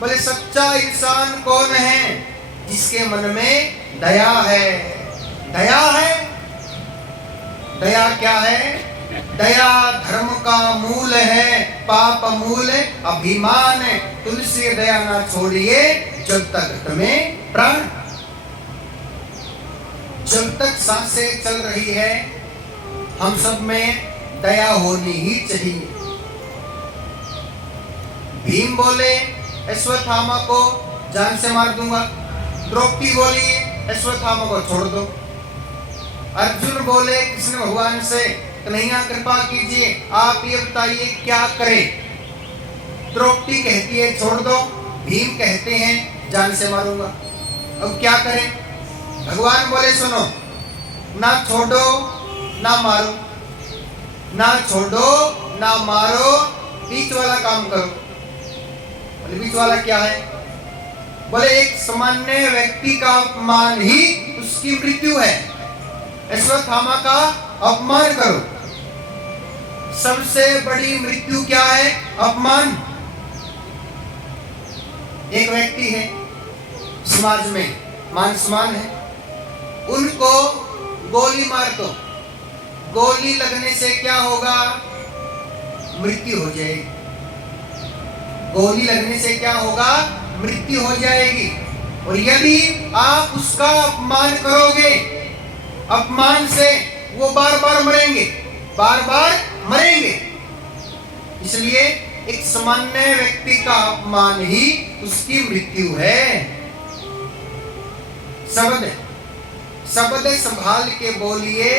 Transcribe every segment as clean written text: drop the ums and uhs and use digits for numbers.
बोले सच्चा इंसान कौन है? जिसके मन में दया है। दया है, दया क्या है? दया धर्म का मूल है, पाप मूल अभिमान है। तुलसी दया ना छोड़िए जब तक तुम्हें प्राण। जब तक सांसें चल रही है हम सब में दया होनी ही चाहिए। भीम बोले अश्वत्थामा को जान से मार दूंगा। द्रौपदी बोली अश्वत्थामा को छोड़ दो। अर्जुन बोले कृष्ण भगवान से कन्हैया कृपा कीजिए, आप ये बताइए क्या करें? द्रौपदी कहती है छोड़ दो, भीम कहते हैं जान से मारूंगा। अब क्या करें? भगवान बोले सुनो, ना छोड़ो ना मारो, ना छोड़ो ना मारो, बीच वाला काम करो। बोले बीच वाला क्या है? बोले एक सामान्य व्यक्ति का अपमान ही उसकी मृत्यु है। अश्वत्थामा का अपमान करो। सबसे बड़ी मृत्यु क्या है? अपमान। एक व्यक्ति है समाज में मान सम्मान है, उनको गोली मार दो, गोली लगने से क्या होगा? मृत्यु हो जाएगी। गोली लगने से क्या होगा? मृत्यु हो जाएगी। और यदि आप उसका अपमान करोगे, अपमान से वो बार बार मरेंगे, बार बार मरेंगे। इसलिए एक सामान्य व्यक्ति का अपमान ही उसकी मृत्यु है। शब्द शब्द संभाल के बोलिए,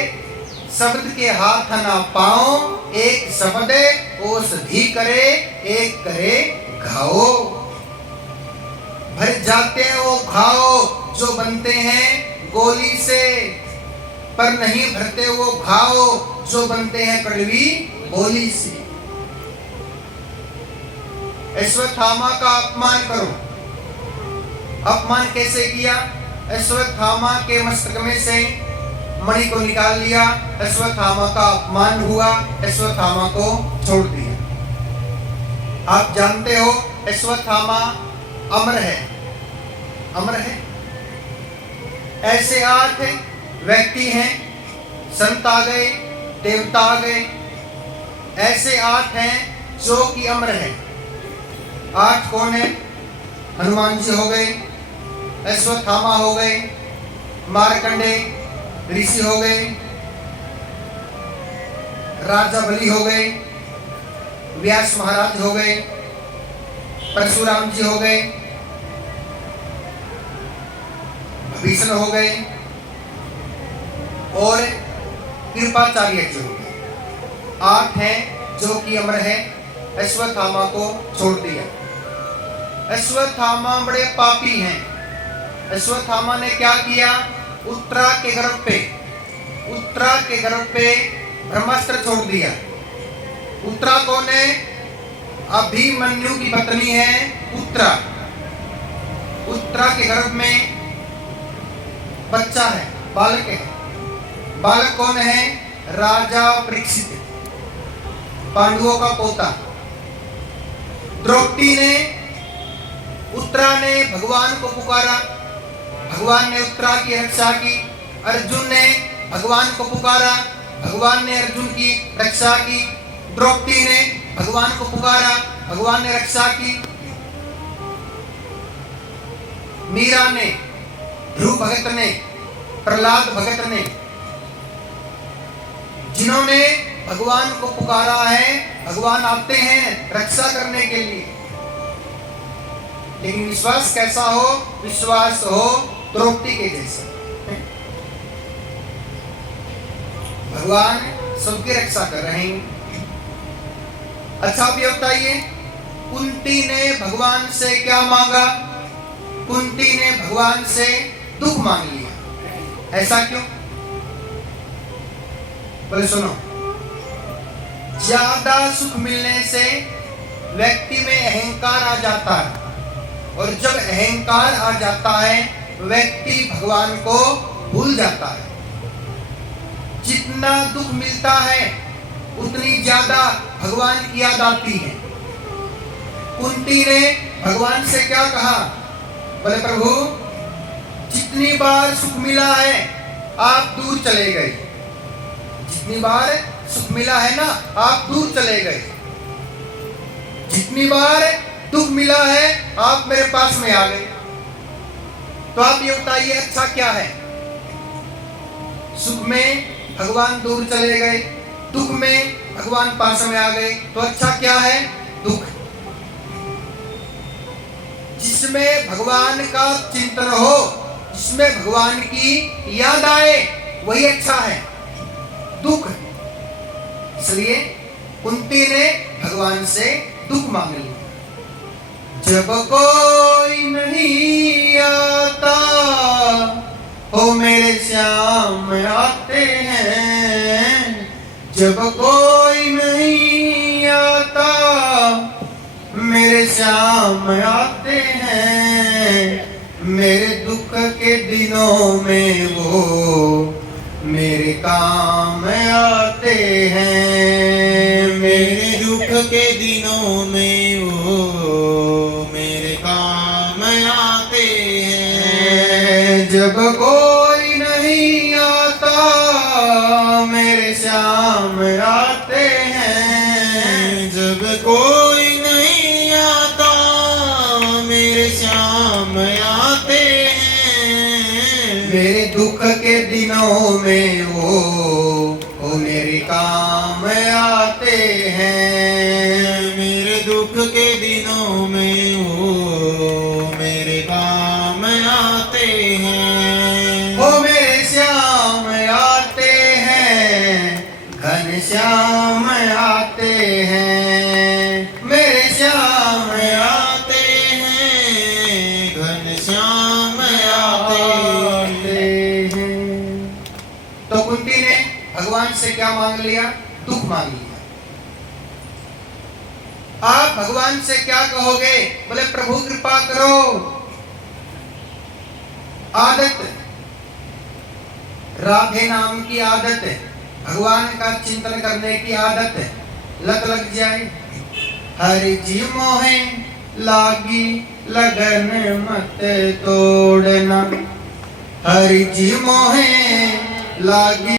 शब्द के हाथ ना पाओ। एक शब्द औषधि करे, एक करे घाव। भर जाते हैं वो घाव जो बनते हैं गोली से, पर नहीं भरते वो घाव जो बनते हैं कड़वी बोली से। अश्वत्थामा का अपमान करो। अपमान कैसे किया? अश्वत्थामा के मस्तक में से मणि को निकाल लिया, अश्वत्थामा का अपमान हुआ, अश्वत्थामा को छोड़ दिया। आप जानते हो अश्वत्थामा अमर है, अमर है। ऐसे 8 व्यक्ति हैं, संत आ गए, देवता आ गए, ऐसे 8 हैं जो कि अमर है। 8 कौन है? हनुमान जी हो गए, अश्वत्थामा हो गए, मार्कंडे ऋषि हो गए, राजा बलि हो गए, व्यास महाराज हो गए, परशुराम जी हो गए, भीष्म हो गए और कृपाचार्य जी हो गए। 8 हैं जो कि अमर है। अश्वत्थामा को छोड़ दिया। अश्वत्थामा बड़े पापी हैं। अश्वत्थामा ने क्या किया? उत्तरा के गर्भ पे, उत्तरा के गर्भ पे ब्रह्मास्त्र छोड़ दिया। उत्तरा कौन है? अभिमन्यु की पत्नी है उत्तरा। उत्तरा के गर्भ में बच्चा है, बालक है। बालक कौन है? राजा परीक्षित, पांडवों का पोता। द्रौपदी ने, उत्तरा ने भगवान को पुकारा, भगवान ने उत्तरा की रक्षा की। अर्जुन ने भगवान को पुकारा, भगवान ने अर्जुन की रक्षा की। द्रौपदी ने भगवान को पुकारा, भगवान ने रक्षा की। मीरा ने, ध्रुव भगत ने, प्रहलाद भगत ने, जिन्होंने भगवान को पुकारा है, भगवान आते हैं रक्षा करने के लिए। लेकिन विश्वास कैसा हो? विश्वास हो द्रौपदी के जैसा। भगवान सबकी रक्षा कर रहे हैं। अच्छा आप ये बताइए, कुंती ने भगवान से क्या मांगा? कुंती ने भगवान से दुख मांग लिया। ऐसा क्यों? बोले सुनो, ज्यादा सुख मिलने से व्यक्ति में अहंकार आ जाता है, और जब अहंकार आ जाता है व्यक्ति भगवान को भूल जाता है। जितना दुख मिलता है उतनी ज्यादा भगवान की याद आती है। कुंती ने भगवान से क्या कहा? बोले प्रभु जितनी बार सुख मिला है आप दूर चले गए, जितनी बार सुख मिला है ना आप दूर चले गए, जितनी बार दुख मिला है आप मेरे पास में आ गए। तो आप ये बताइए अच्छा क्या है? सुख में भगवान दूर चले गए, दुख में भगवान पास में आ गए, तो अच्छा क्या है? दुख। जिसमें भगवान का चिंतन हो, जिसमें भगवान की याद आए, वही अच्छा है। दुख, इसलिए कुंती ने भगवान से दुख मांग लिया। जब कोई नहीं आता हो मेरे श्याम आते हैं, जब कोई नहीं आता मेरे श्याम आते हैं, मेरे दुख के दिनों में वो मेरे काम आते हैं, मेरे दुख के दिनों में वो मेरे काम आते हैं। जब कोई नहीं आता मेरे श्याम आते हैं, जब कोई नहीं आता मेरे श्याम आते हैं, मेरे दुख के दिनों में वो मेरे काम आते हैं, मेरे दुख के दिनों में वो मेरे काम आते हैं। वो मेरे श्याम आते हैं, घन श्याम आते हैं, मेरे श्याम आते हैं, घन श्याम आते हैं। तो कुंती ने भगवान से क्या मांग लिया? दुख मांग लिया। आप भगवान से क्या कहोगे? बोले प्रभु कृपा करो। आदत, राधे नाम की आदत, भगवान का चिंतन करने की आदत लत लग जाए। हरि जी मोहे लागी लगन मत तोड़ना, हरि जी मोहे लागी